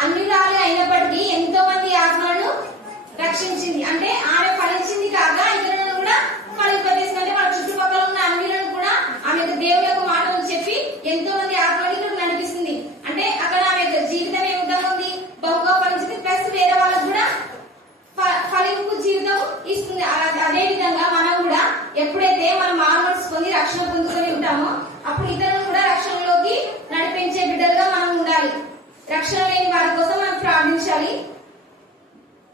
అన్ని రాళ్ళు అయినప్పటికీ ఎంతో మంది ఆత్మలను రక్షించింది. అంటే ఆమె ఫలించింది కాక ఇతరులను కూడా ఫలింపజేసింది. అంటే వాళ్ళ చుట్టుపక్కల ఉన్న అన్నిలను కూడా ఆమె దేవుని యొక్క మాటలు చెప్పి ఎంతో మంది ఆత్మలకు నడిపిస్తుంది. అంటే అక్కడ ఆమె జీవితం ఏ విధంగా ఉంది? బహుగా ఫలించింది, ప్లస్ వేరే వాళ్ళకు కూడా ఫలింపు జీవితం ఇస్తుంది. అదే విధంగా మనం కూడా ఎప్పుడైతే మనం మానవల్సి పొంది రక్షణ పొందుకొని ఉంటామో అప్పుడు ఇతరులను కూడా రక్షణలోకి నడిపించే బిడ్డలుగా మనం ఉండాలి. రక్షణ లేని వారి కోసం మనం ప్రార్థించాలి.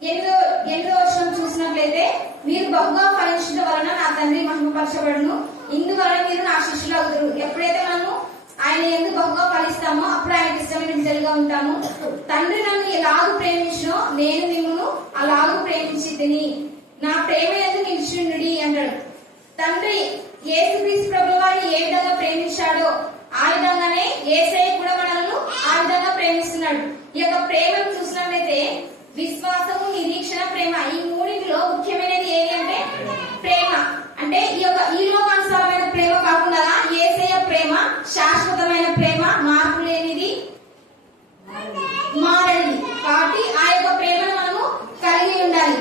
8వ వచనం చూసినట్లయితే మీరు బహుగా ఫలించడం వలన నా తండ్రి మహిమపరచబడును, ఇందువలన మీరు నా శిష్యులు అవుతారు. ఎప్పుడైతే మనము ఆయన ఎందుకు బహుగా ఫలిస్తామో అప్పుడు ఆయనకి ఇష్టమైన బిడ్డలుగా ఉంటాము. తండ్రి నన్ను ఎలాగూ ప్రేమించినో నేను మిమ్మల్ని అలాగూ ప్రేమించితిని, నా ప్రేమ ఎందుకు నిలిచిండుడి అంటాడు. తండ్రి యేసుక్రీస్తు ప్రభువు వారిని ఏ విధంగా ప్రేమించాడో ఆ విధంగానే యేసయ్య కూడా మనల్ని ఆ విధంగా ప్రేమిస్తున్నాడు. ఈ యొక్క ప్రేమను చూసినట్లయితే విశ్వాసము, నిరీక్షణ, ప్రేమ, ఈ మూడింటిలో ముఖ్యమైనది ఏది అంటే ప్రేమ. అంటే ఈ లోకానుసారమైన ప్రేమ కాకుండా యేసయ్య ప్రేమ శాశ్వతమైన ప్రేమ, మార్పు లేనిది, మారనిది. కాబట్టి ఆ యొక్క ప్రేమను మనము కలిగి ఉండాలి.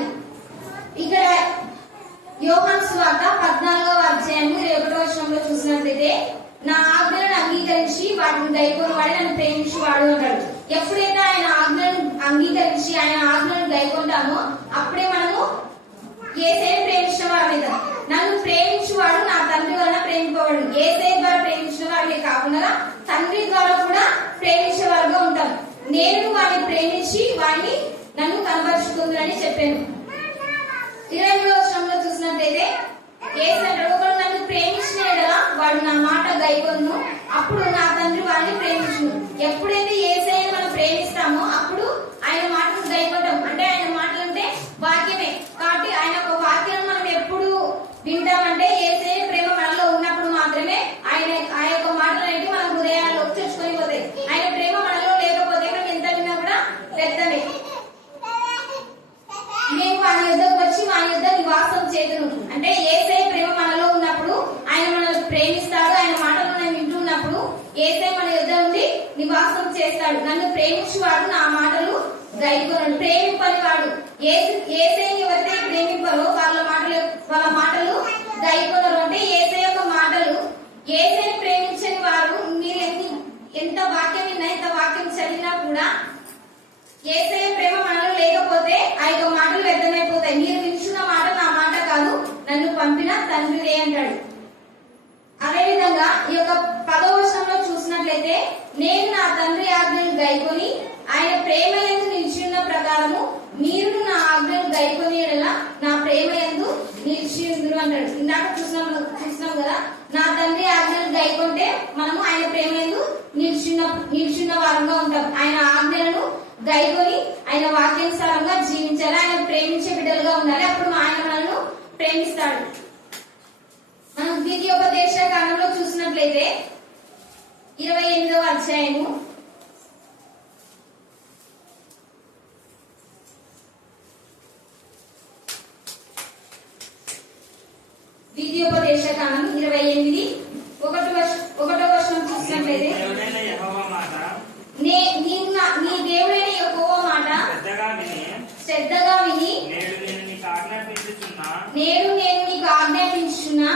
ప్రేమిస్తామో అప్పుడే మనము యేసయ్యను ప్రేమించిన వారు. నన్ను ప్రేమించువాడు నా తండ్రి వలన ప్రేమింపవాడు. యేసయ్య ద్వారా ప్రేమించిన వారిని కాకుండా తండ్రి ద్వారా కూడా ప్రేమించే వారుగా ఉంటాం. నేను వారిని ప్రేమించి వారిని నన్ను కనబరుచుకుందని చెప్పాను. 23వ వచనంలో చూసినట్లయితే యేసయ్య ఒకడు నన్ను ప్రేమించిన యెడల వాడు నా మాట గైకొనును, అప్పుడు నా తండ్రి వారిని ప్రేమించును. ఎప్పుడైతే యేసయ్యను మనం ప్రేమిస్తామో అప్పుడు ఆయన మాటలు గైకొంటాం. అంటే ఆయన మాటలు అంటే వాక్యమే కాబట్టి ఆయన ఒక వాక్యాన్ని మనం ఎప్పుడు వింటామంటే యేసయ్య ప్రేమ మనలో ఉన్నప్పుడు మాత్రమే ఆయన ఆ యొక్క మాటలు అనేవి మన హృదయాల్లో తెచ్చుకొని పోతాయి. ఆయన ప్రేమ మనలో లేకపోతే మనం ఎంత విన్నా కూడా వ్యర్థమే. మేము వాని యుద్ధకు వచ్చి వాని యుద్ధ నివాసం చేతును. అంటే యేసయ్య ప్రేమ మనలో ఉన్నప్పుడు ఆయన మనల్ని ప్రేమిస్తాడు. ఆయన మాటలు మనం వింటున్నప్పుడు యేసయ్య మన యుద్ధ నుండి నివాసం చేస్తాడు. నన్ను ప్రేమించువాడు నా మాటలు గైకొనడు. ప్రేమింపని వాడు యేసయ్యని ఎవరైతే ప్రేమింపరో వాళ్ళ మాటలు గైకొనరు. అంటే యేసయ్య యొక్క మాటలు యేసయ్యని ప్రేమించని వారు మీరు ఎంత వాక్యం విన్నా ఎంత వాక్యం చదివినా కూడా యేసయ్య ప్రేమ మనలో లేకపోతే ఆ యొక్క మాటలు వ్యర్థమైపోతాయి. మీరు వింటున్న మాట నా మాట కాదు, నన్ను పంపిన తండ్రిదే అంటాడు. అదేవిధంగా ఈ యొక్క 10వ వచనంలో చూసినట్లయితే నేను నా తండ్రి ఆజ్ఞను గైకొని ఆయన ప్రేమ యందు నిలిచియున్న ప్రకారము మీరు నా ఆజ్ఞను గైకొని యెడల నా ప్రేమ యందు నిలిచియుందురు అంటాడు. ఇందాక చూసినాం కదా, నా తండ్రి ఆజ్ఞను గైకొంటే మనము ఆయన ప్రేమ యందు నిలిచియున్న వారంగా ఉంటాం. ఆయన ఆజ్ఞలను గైకొని ఆయన వాక్యానుసారంగా జీవించాలి. ఆయన ప్రేమించే బిడ్డలుగా ఉండాలి. అప్పుడు ఆయన మనల్ని ప్రేమిస్తాడు. మనం ద్వితీయోపదేశ కాండంలో చూసినట్లయితే 28వ అధ్యాయము 28 1వ వచనం చూసినట్లయితే నీ దేవుడైన యెహోవా మాట శ్రద్ధగా విని నేడు నేను నీకు ఆజ్ఞాపించుచున్నా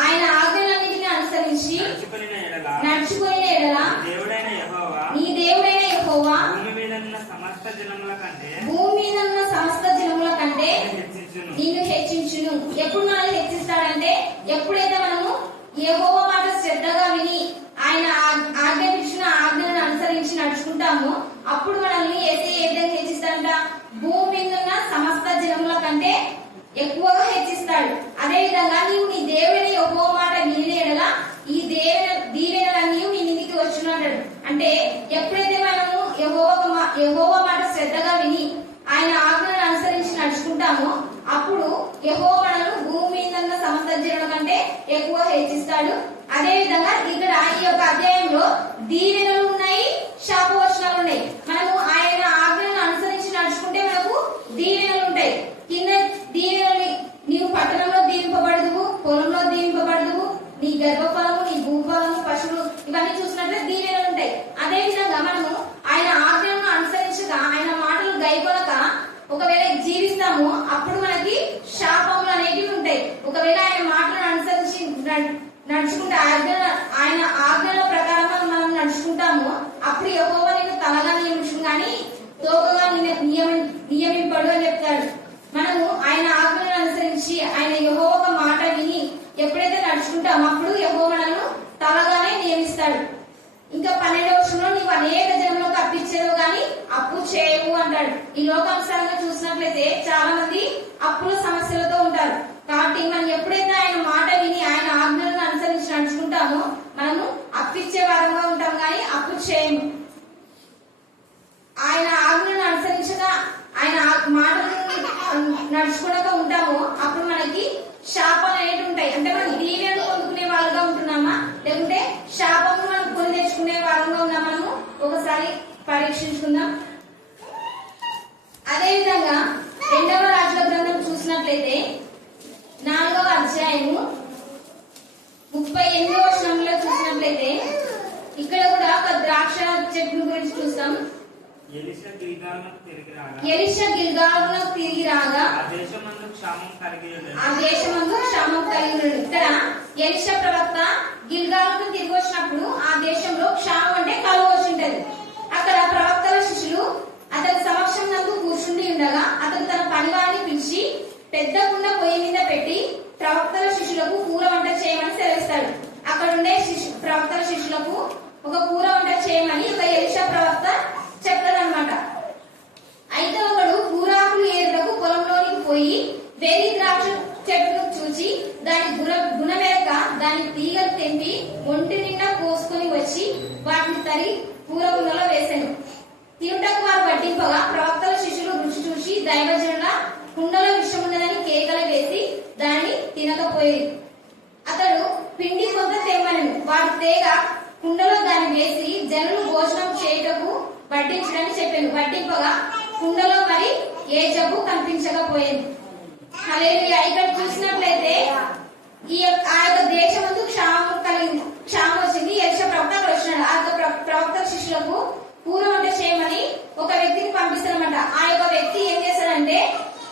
ఆయన ఆజ్ఞలన్నిటిని అనుసరించి నడుచుకుని యెడల నీ దేవుడైన యెహోవా భూమి మీద ఉన్న సమస్త జనముల కంటే నిన్ను హెచ్చించును. ఎప్పుడు మనల్ని హెచ్చిస్తాడంటే ఎప్పుడైతే మనము యెహోవా మాట శ్రద్ధగా విని ఆయన ఆజ్ఞాపించిన ఆజ్ఞలను అనుసరించి నడుచుకుంటామో అప్పుడు మనల్ని యేసయ్య ఏ విధంగా హెచ్చిస్తాడంట? భూమి మీద ఉన్న సమస్త జనముల కంటే ఎక్కువగా హెచ్చిస్తాడు. అదే విధంగా నీవు నీ దేవుని యెహోవా మాట విని యెడల ఈ దీవెనలన్నీ నీ మీదికి వచ్చును అంటాడు. అంటే ఎప్పుడైతే మనము యెహోవా మాట శ్రద్ధగా విని ఆయన ఆజ్ఞలను అనుసరించి నడుచుకుంటామో అప్పుడు యెహోవా మనల్ని భూమి మీద ఉన్న సమస్త జనుల కంటే ఎక్కువ హెచ్చిస్తాడు. అదే విధంగా ఇక్కడ ఈ యొక్క అధ్యాయంలో దీవెనలు ఉన్నాయి, శాపవచనాలు ఉన్నాయి. మనము ఆయన ఆజ్ఞలను అనుసరించి నడుచుకుంటే మనకు దీవెనలు ఉంటాయి. కింద దీవెనలు నీవు పట్టణంలో దీవింపబడదువు, పొలంలో దీవింపబడదువు, నీ గర్భఫలము నీ భూఫలము పశువులు ఇవన్నీ చూసినట్లే దీవెనలు ఉంటాయి. అదే విధంగా మనము ఆయన ఆజ్ఞలను అనుసరించక ఆయన మాటలు గైకొనక ఒకవేళ జీవిస్తాము అప్పుడు మనకి శాపములు అనేటివి ఉంటాయి. ఒకవేళ ఆయన మాటలను అనుసరించి నడుచుకుంటే ఆయన ఆజ్ఞల ప్రకారం మనం నడుచుకుంటాము అప్పుడు యెహోవా నిన్ను తలగా నియమించు కానీ తోకగా నియమింపడు అని చెప్తాడు. మనము ఆయన ఆజ్ఞలను అనుసరించి ఆయన యెహోవా మాట విని ఎప్పుడైతే నడుచుకుంటామో అప్పుడు యెహోవా మనల్ని తలగానే నియమిస్తాడు. ఇంకా 12వ వచనంలో నీవు అనేక జనములకు అప్పిచ్చేవు గాని అప్పు చేయవు అంటాడు. ఈ లోకానుసారంగా చూసినట్లయితే చాలా మంది అప్పుల సమస్యలతో ఉంటారు. కాబట్టి మనం ఎప్పుడైతే ఆయన మాట విని ఆయన ఆజ్ఞలను అనుసరించి నడుచుకుంటామో మనము అప్పిచ్చే వారంగా ఉంటాం కానీ అప్పు చేయము. ఆయన ఆజ్ఞలను అనుసరించగా ఆయన మాటలను నడుచుకోక ఉంటామో అప్పుడు మనకి శాపాలు అనేవి ఉంటాయి. అంటే మనం దీవెనలు పొందుకునే వాళ్ళగా ఉంటున్నామా లేకుంటే శాపము మనం కొని తెచ్చుకునే వాళ్ళగా ఉన్నామా మనము ఒకసారి పరీక్షించుకుందాం. అదేవిధంగా 2వ రాజుల గ్రంథం చూసినట్లయితే 4వ అధ్యాయము 38వ వచనంలో చూసినట్లయితే ఇక్కడ కూడా ఒక ద్రాక్ష చెట్టు గురించి చూస్తాం. ఎలీషా గిల్గాలునకు తిరిగి రాగా ఆ దేశమందు క్షామం కలిగి ఉన్నాడు. ఇక్కడ ఎలీషా ప్రవక్త గిల్గాలుకు తిరిగి వచ్చినప్పుడు ఆ దేశంలో క్షామం అంటే కరువు వచ్చి ఉంటది. అక్కడ ప్రవక్తల శిష్యులు అతని సమక్షం నందు వడ్డింపగా ప్రవక్తల శిష్యులు రుచి చూసి దైవజనుల కుండలో విషం ఉన్నదని కేకలు వేసి దానిని తినకపోయేది. అతడు పిండి కొంత తెమ్మనను. వాడు తేగ కుండలో దాన్ని వేసి జనులు భోజనం చేయుటకు వడ్డించడని చెప్పాను. వడ్డింపగా కుండలో మరి ఏ జబ్బు కనిపించకపోయేది. హల్లెలూయా. ఇక్కడ చూసినట్లయితే ఆ యొక్క దేశమందు క్షామం వచ్చింది. ఎలీషా ప్రవక్త అక్కడ వచ్చినాడు. ఆ యొక్క ప్రవక్త శిష్యులకు కూర వంట చేయమని ఒక వ్యక్తిని పంపిస్తారన్నమాట. ఆ యొక్క వ్యక్తి ఏం చేస్తాడంటే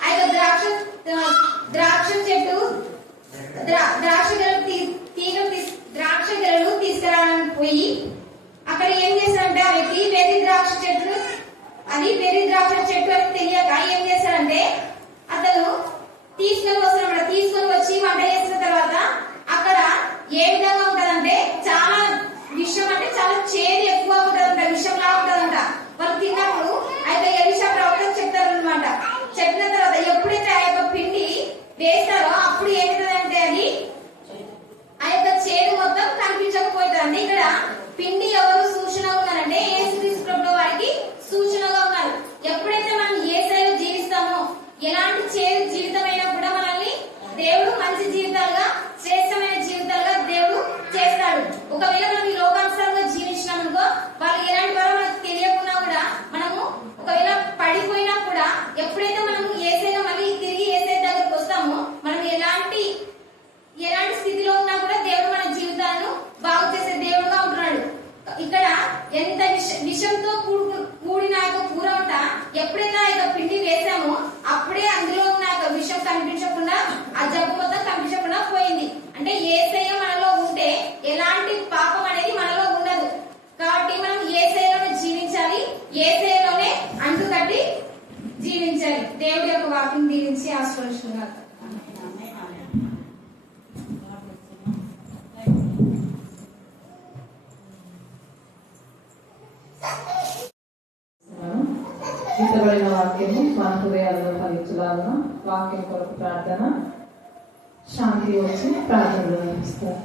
ఆ యొక్క ద్రాక్ష చెట్టు ద్రాక్ష గెలలు తీసుకురావడానికి పోయి అక్కడ ఏం చేస్తాడంటే ఆ వ్యక్తి వెర్రి ద్రాక్ష చెట్టు అని తెలియక ఏం చేస్తాడంటే అతను తీసుకొని వస్తాడు. తీసుకొని వచ్చి వంట చేసిన తర్వాత అక్కడ ఏ విధంగా ఉంటదంటే చాలా విషయం, అంటే చాలా చేదు ఎక్కువ ఉంటదంట, విషంలా ఉంటదంట. వాళ్ళు తిన్నప్పుడు అయితే ఎలీషా ప్రవక్త చెప్తారనమాట. చెప్పిన తర్వాత ఎప్పుడైతే ఆ యొక్క పిండి వేస్తారో అప్పుడు ఏమిటంటే అది ఆ యొక్క చేదు మొత్తం కనిపించకపోతుందండి. ఇక్కడ పిండి ఎవరు సూచనగా ఉన్నారంటే యేసుక్రీస్తు ప్రభువు వారికి సూచనగా ఉన్నారు. ఎప్పుడైతే మనం యేసయ్యలో జీవిస్తామో ఎలాంటి చేదు జీవితమైనా కూడా మనల్ని దేవుడు మంచి జీవితాలుగా, శ్రేష్టమైన జీవితాలుగా దేవుడు చేస్తాడు. ఒకవేళ మనం ఈ లోకానుసారంగా జీవించినామనుకో వాళ్ళు ఎలాంటి వారో మనకు తెలియకున్నా కూడా మనము ఒకవేళ పడిపోయినా కూడా ఎప్పుడైతే మనం యేసయ్యలో మళ్ళీ తిరిగి యేసయ్య దగ్గరకు వస్తామో మనం ఎలాంటి స్థితిలో ఉన్నా కూడా దేవుడు మన జీవితాలను బాగు చేసే దేవుడుగా ఉంటున్నాడు. ఇక్కడ ఎంత విషంతో కూడిన కూర వంట ఎప్పుడైతే ఆ యొక్క పిండి వేసామో అప్పుడే అందులో ఉన్న విషం కనిపించకుండా, ఆ జబ్బు మొత్తం కనిపించకుండా పోయింది. అంటే యేసయ్య మనలో ఉంటే ఎలాంటి పాపం అనేది మనలో ఉండదు. కాబట్టి మనం యేసయ్యలోనే జీవించాలి, యేసయ్యలోనే అంటుకట్టి జీవించాలి. దేవుడి యొక్క వాక్యం దీవించి ఆశీర్వదించుగాక. గీతబడిన వాక్యము మన హృదయాల్లో ఫలించలాగా వాక్యం కొరకు ప్రార్థన. శాంతి వచ్చి ప్రార్థనలు నిర్వహిస్తారు.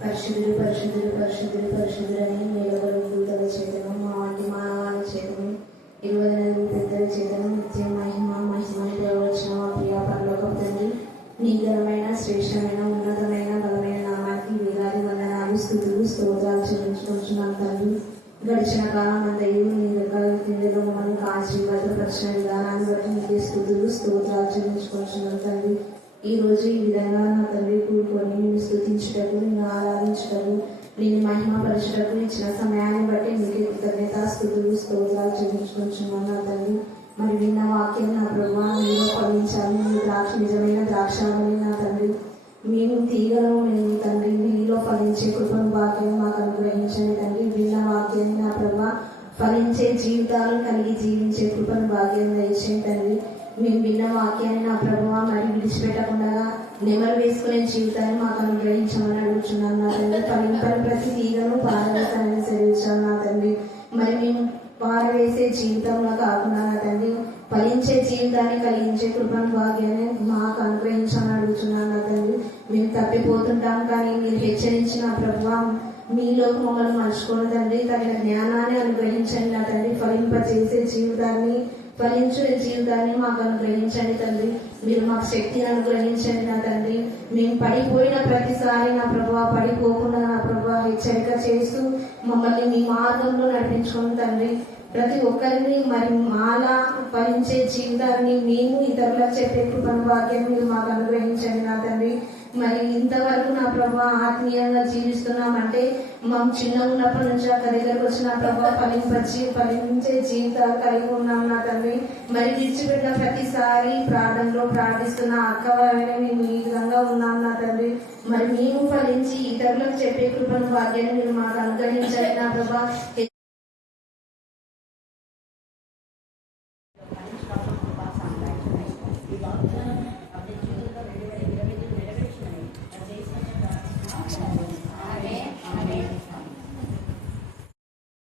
పరిశుద్ధులు పరిశుద్ధులు పరిశుద్ధులు పరిశుద్ధులని మేలగల దూతల చేతను మా వంటి మానవాళి చేతను 20 పెద్దల చేతను నిత్య మహిమ మహిమని దేవరచన మా ప్రియ పరలోకపు తండ్రి, నీ ఘనమైన శ్రేష్టమైన ఉన్నతమైన బలమైన నామానికి వేలాది వందనాలు స్తుతులు స్తోత్రాలు చెల్లించుకుంటున్నాం తండ్రి. గడిచిన కాలం అంతయు నీ దగ్గర క్రిందలో మమ్మల్ని ఆశీర్వాదపరిచిన విధానాన్ని బట్టి నీకే స్తుతులు స్తోత్రాలు చెల్లించుకుంటున్నాం తండ్రి. ఈ రోజు ఈ విధంగా నా తండ్రి కూడుకొని నిన్ను స్తుతించుటకు, నిన్ను ఆరాధించుటకు, నిన్ను మహిమపరచుటకు ఇచ్చిన సమయాన్ని బట్టి నీకే కృతజ్ఞత స్తుతులు స్తోత్రాలు చెల్లించుకుంటున్నాను నా తండ్రి. మరి విన్న వాక్యం నా ప్రభువా నీలో ఫలించాలి. నీ నిజమైన ద్రాక్షావళి నా తండ్రి, మేము తీగలము మేము తండ్రి, నీలో ఫలించే కృపను వాక్యం మాకు అనుగ్రహించండి తండ్రి. విన్న వాక్యం నా ప్రభువా ఫలించే జీవితాలు కలిగి జీవించే కృపను భాగ్యం దయచేయండి తండ్రి. మేము విన్న వాక్యాన్ని నా ప్రభువా మరి విడిచిపెట్టకుండా నెమరు వేసుకునే జీవితాన్ని మాకు అనుగ్రహించమని అడుగుతున్నాను నా తండ్రి. ఫలింపని ప్రతి తీగను పారవేశాలని సెలవించాను నా తండ్రి. మరి మేము పారవేసే జీవితంలో కాకుండా నా తండ్రి ఫలించే జీవితాన్ని కలిగించే కృపను భాగ్యాన్ని మాకు అనుగ్రహించమని అడుగుతున్నాను నా తండ్రి. మేము తప్పిపోతుంటాం కానీ మీరు హెచ్చరించిన ప్రభువా మీలోకి మమ్మల్ని మర్చుకోండి తండ్రి. తగిన జ్ఞానాన్ని అనుగ్రహించండి నా తండ్రి. ఫలింపచేసే జీవితాన్ని, ఫలించే జీవితాన్ని మాకు అనుగ్రహించండి తండ్రి. మీరు మాకు శక్తిని అనుగ్రహించండి నా తండ్రి. మేము పడిపోయిన ప్రతిసారి నా ప్రభువా పడిపోకుండా నా ప్రభువా హెచ్చరిక చేస్తూ మమ్మల్ని మీ మార్గంలో నడిపించుకోండి తండ్రి. ప్రతి ఒక్కరిని మరి మాలా ఫలించే జీవితాన్ని మేము ఇతరులకు చెప్పే కృపను భాగ్యం మీరు మాకు అనుగ్రహించండి నా తండ్రి. మరి ఇంతవరకు నా ప్రభా ఆత్మీయంగా జీవిస్తున్నామంటే మనం చిన్న ఉన్నప్పటి నుంచి అక్కడ దగ్గరకు వచ్చిన ప్రభా ఫలించే జీవితాలు కలిగి ఉన్నాం నా తండ్రి. మరి విడిచిపెట్టిన ప్రతిసారి ప్రార్థనలో ప్రార్థిస్తున్న అక్క మేము ఈ విధంగా ఉన్నాం నా తండ్రి. మరి మేము ఫలించి ఇతరులకు చెప్పే కృపను భాగ్యాన్ని మీరు మాకు అనుగ్రహించండి నా ప్రభా.